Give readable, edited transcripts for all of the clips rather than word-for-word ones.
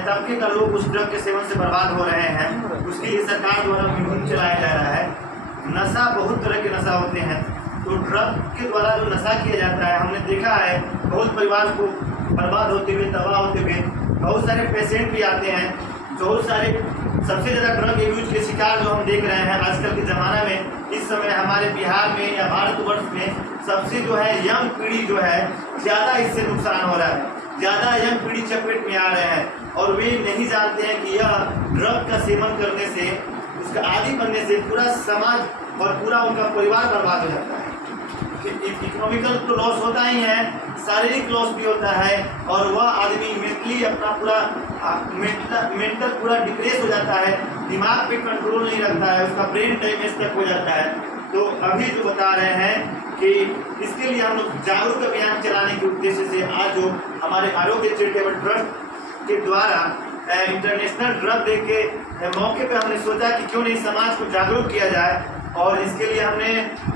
तबके का लोग उस ड्रग के सेवन से बर्बाद हो रहे हैं। उसके लिए सरकार द्वारा मुहिम चलाया जा रहा है। नशा बहुत तरह के नशा होते हैं, तो ड्रग के द्वारा जो नशा किया जाता है, हमने देखा है बहुत परिवार को बर्बाद होते हुए, तबाह होते हुए। बहुत सारे पेशेंट भी आते हैं, बहुत सारे सबसे ज़्यादा ड्रग यूज के शिकार जो हम देख रहे हैं आजकल के ज़माना में, इस समय हमारे बिहार में या भारतवर्ष में सबसे जो है यंग पीढ़ी जो है ज़्यादा इससे नुकसान हो रहा है। ज़्यादा यंग पीढ़ी चपेट में आ रहे हैं और वे नहीं जानते हैं कि यह ड्रग का सेवन करने से, उसका आदी बनने से पूरा समाज और पूरा उनका परिवार बर्बाद हो जाता है। इकोनॉमिकल तो लॉस होता ही है, शारीरिक लॉस भी होता है, और वह आदमी मेंटली अपना पूरा मेंटल पूरा डिप्रेस हो जाता है, दिमाग पे कंट्रोल नहीं रखता है, उसका ब्रेन डैमेज तक हो जाता है। तो अभी जो बता रहे हैं कि इसके लिए हम लोग जागरूक अभियान चलाने के उद्देश्य से आज जो हमारे आरोग्य चैरिटेबल ट्रस्ट के द्वारा इंटरनेशनल ड्रग डे के मौके पे हमने सोचा कि क्यों नहीं समाज को जागरूक किया जाए, और इसके लिए हमने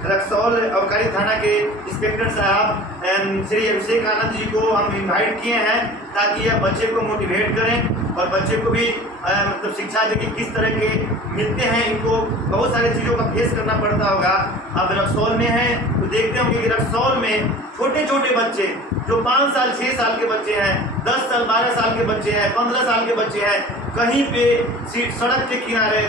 रक्सौल आबकारी थाना के इंस्पेक्टर साहब श्री अभिषेक आनंद जी को हम इनवाइट किए हैं ताकि यह बच्चे को मोटिवेट करें और बच्चे को भी मतलब शिक्षा दें कि किस तरह के मिलते हैं। इनको बहुत सारी चीज़ों का फेस करना पड़ता होगा। अब रक्सौल में है तो देखते होंगे कि रक्सौल में छोटे छोटे बच्चे जो 5 साल 6 साल के बच्चे हैं, 10 साल 12 साल के बच्चे हैं, 15 साल के बच्चे हैं, कहीं पे सड़क के किनारे,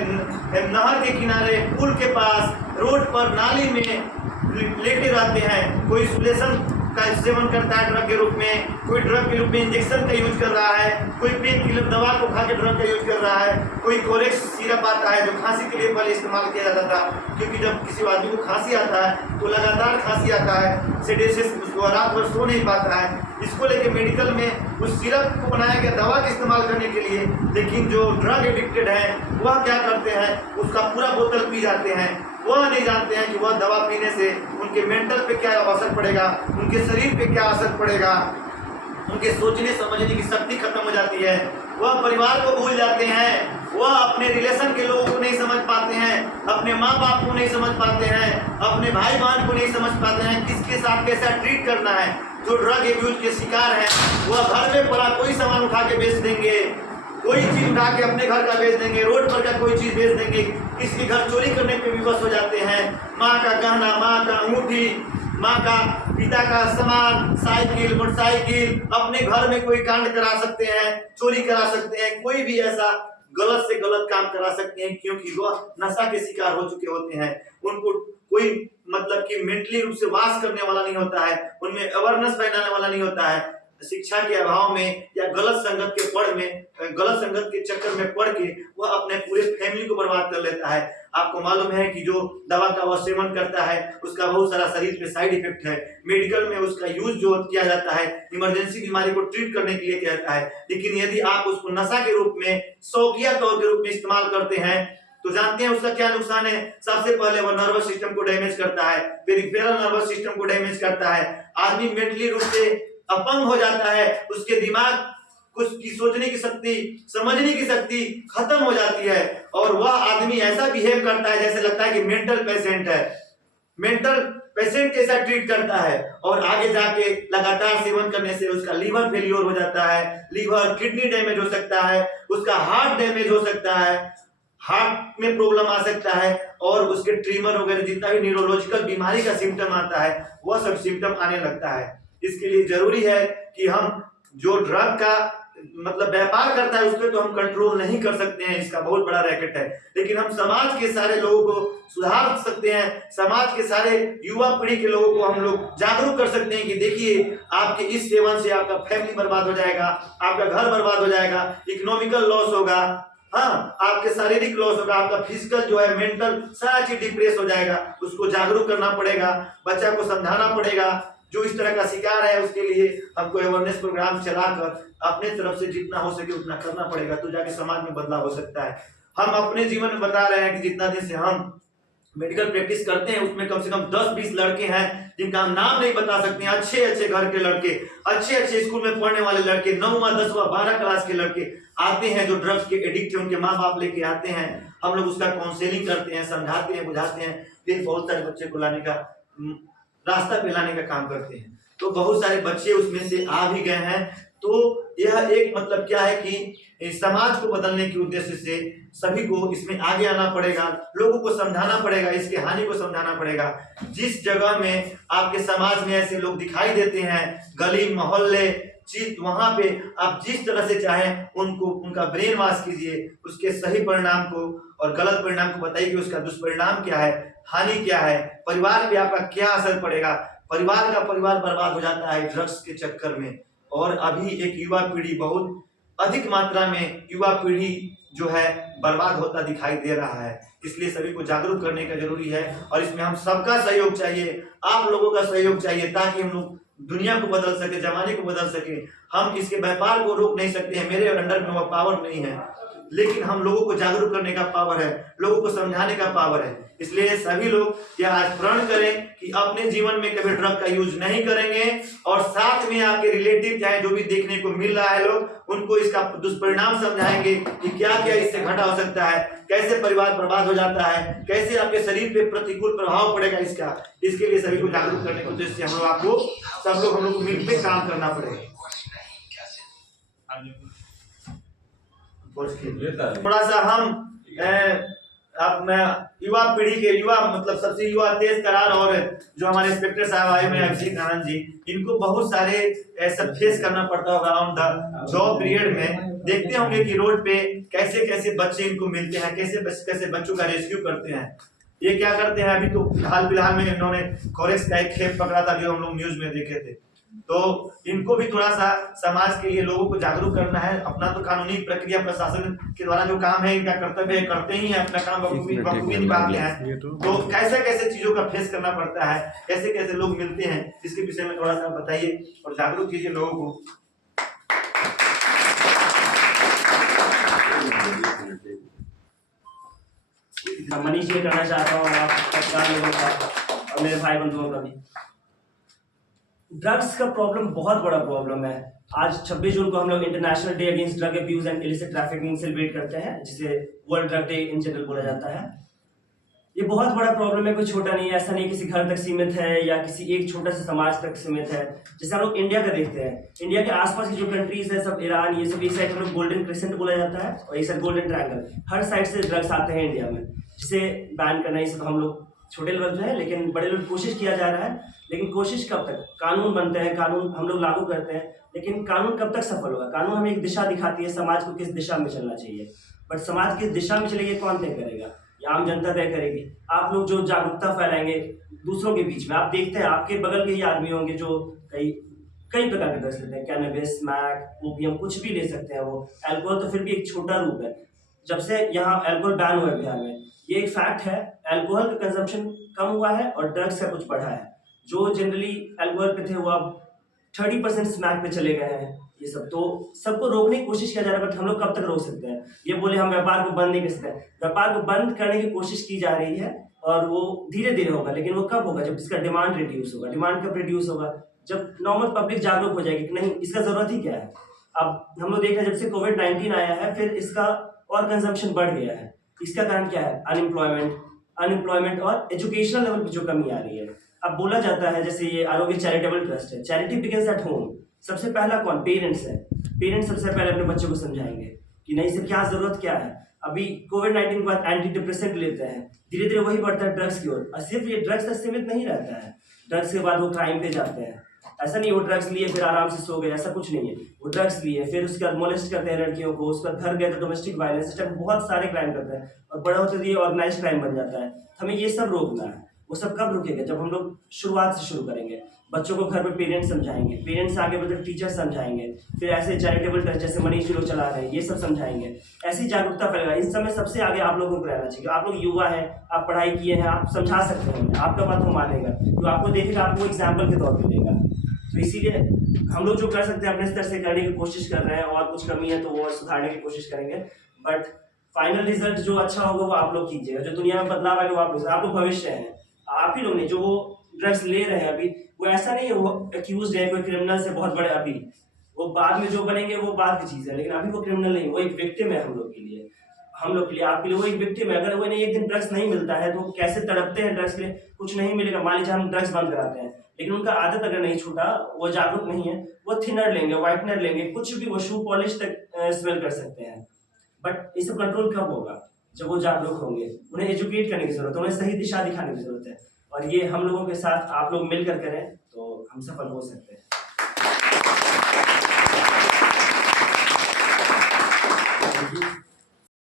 नहर के किनारे, पुल के पास, रोड पर, नाली में लेटे रहते हैं। कोई सुलेशन का सेवन करता है ड्रग के रूप में, कोई ड्रग के रूप में इंजेक्शन का यूज कर रहा है, कोई पेन किलर दवा को खा के ड्रग का यूज कर रहा है, कोई कोरेक्स सिरप आता है जो खांसी के लिए पहले इस्तेमाल किया जाता था, क्योंकि जब किसी आदमी को खांसी आता है तो लगातार खांसी आता है, सेडेसिस, उसको रात भर सो नहीं पाता है। इसको लेके मेडिकल में उस सिरप को बनाया गया दवा का इस्तेमाल करने के लिए, लेकिन जो ड्रग एडिक्टेड है वह क्या करते हैं, उसका पूरा बोतल पी जाते हैं। वह नहीं जानते हैं कि वह दवा पीने से उनके मेंटल पे क्या असर पड़ेगा, उनके शरीर पे क्या असर पड़ेगा, उनके सोचने समझने की शक्ति खत्म हो जाती है। वह परिवार को भूल जाते हैं, वह अपने रिलेशन के लोगों को नहीं समझ पाते हैं, अपने माँ बाप को नहीं समझ पाते हैं, अपने भाई बहन को नहीं समझ पाते हैं किसके साथ कैसा ट्रीट करना है। जो ड्रग एब्यूज के शिकार हैं वह घर में पड़ा कोई सामान उठा के बेच देंगे, कोई चीज उठा के अपने घर का बेच देंगे, रोड पर का कोई चीज बेच देंगे, किसी घर चोरी करने पे विवश हो जाते हैं। माँ का गहना, माँ का अंगूठी, माँ का पिता का सामान, साइकिल, मोटरसाइकिल, अपने घर में कोई कांड करा सकते हैं, चोरी करा सकते हैं, कोई भी ऐसा गलत से गलत काम करा सकते हैं, क्योंकि वह नशा के शिकार हो चुके होते हैं। उनको कोई मतलब कि मेंटली रूप से वास करने वाला नहीं होता है, उनमें अवेयरनेस फैलाने वाला नहीं होता है। शिक्षा के अभाव में या गलत संगत के चक्कर में पड़ के वह अपने पूरे फैमिली को बर्बाद कर लेता है। आपको मालूम है कि जो दवा का वह सेवन करता है उसका बहुत सारा शरीर पे साइड इफेक्ट है। मेडिकल में उसका यूज जो किया जाता है इमरजेंसी बीमारी को ट्रीट करने के लिए किया जाता है, लेकिन यदि आप उसको नशा के रूप में, शौकिया तौर के रूप में इस्तेमाल करते हैं तो जानते हैं उसका क्या नुकसान है। सबसे पहले वह नर्वस सिस्टम को डैमेज करता है, पेरिफेरल नर्वस सिस्टम को डैमेज करता है। आदमी मेंटली रूप से अपंग हो जाता है, उसके दिमाग कुछ की सोचने की शक्ति, समझने की शक्ति खत्म हो जाती है, और वह आदमी ऐसा बिहेव करता है जैसे लगता है कि मेंटल पेशेंट है, मेंटल पेशेंट कैसा ट्रीट करता है। और आगे जाके लगातार सेवन करने से उसका लीवर फेलियर हो जाता है, लीवर किडनी डैमेज हो सकता है, उसका हार्ट डैमेज हो सकता है, हार्ट में प्रॉब्लम आ सकता है, और उसके ट्रीमर वगैरह जितना भी न्यूरोलॉजिकल बीमारी का सिम्टम आता है वह सब सिम्टम आने लगता है। इसके लिए जरूरी है कि हम जो ड्रग का मतलब व्यापार करता है उस पर तो हम कंट्रोल नहीं कर सकते हैं, इसका बहुत बड़ा रैकेट है, लेकिन हम समाज के सारे लोगों को सुधार सकते हैं। समाज के सारे युवा पीढ़ी के लोगों को हम लोग जागरूक कर सकते हैं कि देखिए आपके इस सेवन से आपका फैमिली बर्बाद हो जाएगा, आपका घर बर्बाद हो जाएगा, इकोनॉमिकल लॉस होगा, हाँ आपके शारीरिक लॉस होगा, आपका फिजिकल जो है मेंटल सारा चीज डिप्रेस हो जाएगा। उसको जागरूक करना पड़ेगा, बच्चा को समझाना पड़ेगा। जो इस तरह का शिकार है उसके लिए हमको अवेयरनेस प्रोग्राम चलाकर अपने तरफ से जितना हो सके उतना करना पड़ेगा, तो जाके समाज में बदलाव हो सकता है। हम अपने जीवन में बता रहे हैं कि जितना दिन से हम मेडिकल प्रैक्टिस करते हैं उसमें कम से कम 10-20 लड़के हैं जिनका हम नाम नहीं बता सकते हैं। अच्छे अच्छे घर के लड़के, अच्छे अच्छे स्कूल में पढ़ने वाले लड़के, 9वां 10वां 12 क्लास के लड़के आते हैं जो ड्रग्स के एडिक्ट हैं, उनके माँ बाप लेके आते हैं। हम लोग उसका काउंसलिंग करते हैं, समझाते हैं, बुझाते हैं, फिर बहुत सारे बच्चे को लाने का रास्ता पे लाने का काम करते हैं। तो बहुत सारे बच्चे उसमें से आ भी गए हैं, तो यह एक मतलब क्या है कि समाज को बदलने के उद्देश्य से सभी को इसमें आगे आना पड़ेगा, लोगों को समझाना पड़ेगा, इसके हानि को समझाना पड़ेगा। जिस जगह में आपके समाज में ऐसे लोग दिखाई देते हैं, गली मोहल्ले चीज, वहां पे आप जिस तरह से चाहें उनको उनका ब्रेन वॉश कीजिए, उसके सही परिणाम को और गलत परिणाम को बताइए कि उसका दुष्परिणाम क्या है, हानि क्या है, परिवार पे आपका क्या असर पड़ेगा। परिवार का परिवार बर्बाद हो जाता है ड्रग्स के चक्कर में। और अभी एक युवा पीढ़ी, बहुत अधिक मात्रा में युवा पीढ़ी जो है बर्बाद होता दिखाई दे रहा है। इसलिए सभी को जागरूक करने का जरूरी है और इसमें हम सबका सहयोग चाहिए, आप लोगों का सहयोग चाहिए, ताकि हम लोग दुनिया को बदल सके, जमाने को बदल सके। हम इसके व्यापार को रोक नहीं सकते हैं, मेरे अंडर में वह पावर नहीं है, लेकिन हम लोगों को जागरूक करने का पावर है, लोगों को समझाने का पावर है। इसलिए सभी लोग यह आज प्रण करें कि अपने जीवन में कभी ड्रग का यूज नहीं करेंगे, और साथ में आपके रिलेटिव चाहे जो भी देखने को मिल रहा है लोग, उनको इसका दुष्परिणाम समझाएंगे कि क्या क्या इससे घटा हो सकता है, कैसे परिवार बर्बाद हो जाता है, कैसे आपके शरीर पे प्रतिकूल प्रभाव पड़ेगा इसका। इसके लिए सभी को जागरूक करने के उद्देश्य से हम लोग को मिलकर काम करना पड़ेगा। थोड़ा सा हम अपना युवा पीढ़ी के मतलब सबसे युवा तेज करार और जो हमारे इंस्पेक्टर साहब आए हुए हैं अभिषेक आनंद जी, इनको बहुत सारे ऐसा फेस करना पड़ता होगा ऑन द जॉब पीरियड में। देखते होंगे कि रोड पे कैसे कैसे बच्चे इनको मिलते हैं, कैसे कैसे बच्चों का रेस्क्यू करते हैं। ये क्या करते हैं, अभी तो हाल फिलहाल में इन्होंने कोरेक्स का एक खेप पकड़ा था जो हम लोग न्यूज में देखे थे। तो इनको भी थोड़ा सा समाज के लिए लोगों को जागरूक करना है। अपना तो कानूनी प्रक्रिया प्रशासन के द्वारा जो काम है, इनका कर्तव्य है, करते ही है, अपना काम बखूबी निभाते हैं। तो कैसे कैसे चीजों का फेस करना पड़ता है, कैसे कैसे लोग मिलते हैं, इसके विषय में थोड़ा सा बताइए और जागरूक कीजिए लोगों को। मनीष जी करना चाहता हूँ आप पत्रकार लोगों का और मेरे भाई बंधुओं का भी। ड्रग्स का प्रॉब्लम बहुत बड़ा प्रॉब्लम है। आज 26 जून को हम लोग international day against drug abuse and illicit trafficking celebrate करते हैं, जिसे world drug day in general बोला जाता है। ये बहुत बड़ा प्रॉब्लम है, कोई छोटा नहीं है। ऐसा नहीं किसी घर तक सीमित है या किसी एक छोटे से समाज तक सीमित है। जैसे हम लोग इंडिया का देखते हैं, इंडिया के आसपास की जो कंट्रीज है, सब ईरान, ये सब, इस साइड हम लोग गोल्डन क्रिसेंट बोला जाता है और इस साइड गोल्डन ट्रायंगल, हर साइड से ड्रग्स आते हैं इंडिया में, जिसे बैन करना, ये सब हम लोग छोटे लेवल पे है, लेकिन बड़े लेवल कोशिश किया जा रहा है। लेकिन कोशिश कब तक, कानून बनते हैं, कानून हम लोग लागू करते हैं, लेकिन कानून कब तक सफल होगा। कानून हमें एक दिशा दिखाती है समाज को किस दिशा में चलना चाहिए, बट समाज किस दिशा में चलेगी कौन तय करेगा, या आम जनता तय करेगी। आप लोग जो जागरूकता फैलाएंगे दूसरों के बीच में, आप देखते हैं आपके बगल के ही आदमी होंगे जो कई प्रकार के ड्रग्स लेते हैं, कैनबिस, स्मैक, ओपियम, कुछ भी ले सकते हैं वो। अल्कोहल तो फिर भी एक छोटा रूप है। जब से यहाँ अल्कोहल बैन हुआ है बिहार में, ये एक फैक्ट है, अल्कोहल का कंजम्पशन कम हुआ है और ड्रग्स का कुछ बढ़ा है। जो जनरली अल्कोहल पे थे वो अब 30% स्मैक पे चले गए हैं। ये सब तो सबको रोकने की कोशिश किया जा रहा है, बट हम लोग कब तक रोक सकते हैं। ये बोले हम व्यापार को बंद नहीं कर सकते, व्यापार को बंद करने की कोशिश की जा रही है और वो धीरे धीरे होगा, लेकिन वो कब होगा, जब इसका डिमांड रिड्यूस होगा। डिमांड कब रिड्यूस होगा, जब नॉर्मल पब्लिक जागरूक हो जाएगी कि नहीं इसका जरूरत ही क्या है। अब हम लोग देख रहे हैं जब से कोविड-19 आया है, फिर इसका और कंजम्पशन बढ़ गया है। इसका कारण क्या है, अनएम्प्लॉयमेंट और एजुकेशनल लेवल पे जो कमी आ रही है। अब बोला जाता है जैसे ये आरोग्य चैरिटेबल ट्रस्ट है, चैरिटी बिगिंस एट होम। सबसे पहला कौन, पेरेंट्स है। पेरेंट्स सबसे पहले अपने बच्चों को समझाएंगे कि नहीं इसे क्या जरूरत क्या है। अभी कोविड-19 के बाद एंटी डिप्रेसेंट लेते हैं, धीरे धीरे वही बढ़ता है ड्रग्स की ओर। और सिर्फ ये ड्रग्स तक सीमित नहीं रहता है, ड्रग्स के बाद वो क्राइम पे जाते हैं। ऐसा नहीं वो ड्रग्स लिए फिर आराम से सो गए, ऐसा कुछ नहीं है। वो ड्रग्स लिए फिर उसके बाद मोलेस्ट करते हैं लड़कियों को, उसके बाद घर गए तो डोमेस्टिक वायलेंस, इस टाइप बहुत सारे क्राइम करते हैं और बड़ा होते ये ऑर्गेनाइज क्राइम बन जाता है। हमें ये सब रोकना है। वो सब कब रुकेगा, जब हम लोग शुरुआत से शुरू करेंगे। बच्चों को घर में पेरेंट्स समझाएंगे, पेरेंट्स आगे बढ़कर टीचर समझाएंगे, फिर ऐसे चैरिटेबल ट्रस्ट जैसे मनीष जी लोग चला रहे हैं ये सब समझाएंगे। ऐसी जागरूकता फैलेगा। इस समय सबसे आगे आप लोगों को रहना चाहिए। आप लोग युवा हैं, आप पढ़ाई किए हैं, आप समझा सकते हैं, आपका बात वो मानेगा, तो आपको देखेगा, आपको एग्जाम्पल के तौर पर देगा। तो इसीलिए हम लोग जो कर सकते हैं अपने स्तर से करने की कोशिश कर रहे हैं, और कुछ कमी है तो वो सुधारने की कोशिश करेंगे। बट फाइनल रिजल्ट जो अच्छा होगा वो आप लोग कीजिएगा। जो दुनिया में बदलाव आएगा वो आप लोग भविष्य हैं, आप ही लोग नहीं। जो वो ड्रग्स ले रहे हैं अभी, वो ऐसा नहीं है वो एक्यूज है कोई क्रिमिनल से बहुत बड़े, अभी वो बाद में जो बनेंगे वो बाद की चीज़ है, लेकिन अभी वो क्रिमिनल नहीं, वो एक विक्टिम है हम लोग के लिए, आपके लिए वो एक विक्टिम है। अगर वो एक दिन ड्रग्स नहीं मिलता है तो कैसे तड़पते हैं ड्रग्स के लिए, कुछ नहीं मिलेगा। मान लीजिए हम ड्रग्स बंद कराते हैं, लेकिन उनका आदत अगर नहीं छूटा, वो जागरूक नहीं है, वो थिनर लेंगे, व्हाइटनर लेंगे, कुछ भी, वो शू पॉलिश तक स्मेल कर सकते हैं। बट ये सब कंट्रोल कब होगा? जब वो जागरूक होंगे। उन्हें एजुकेट करने की जरूरत है, उन्हें सही दिशा दिखाने की जरूरत है, और ये हम लोगों के साथ आप लोग मिलकर करें तो हम सफल हो सकते हैं।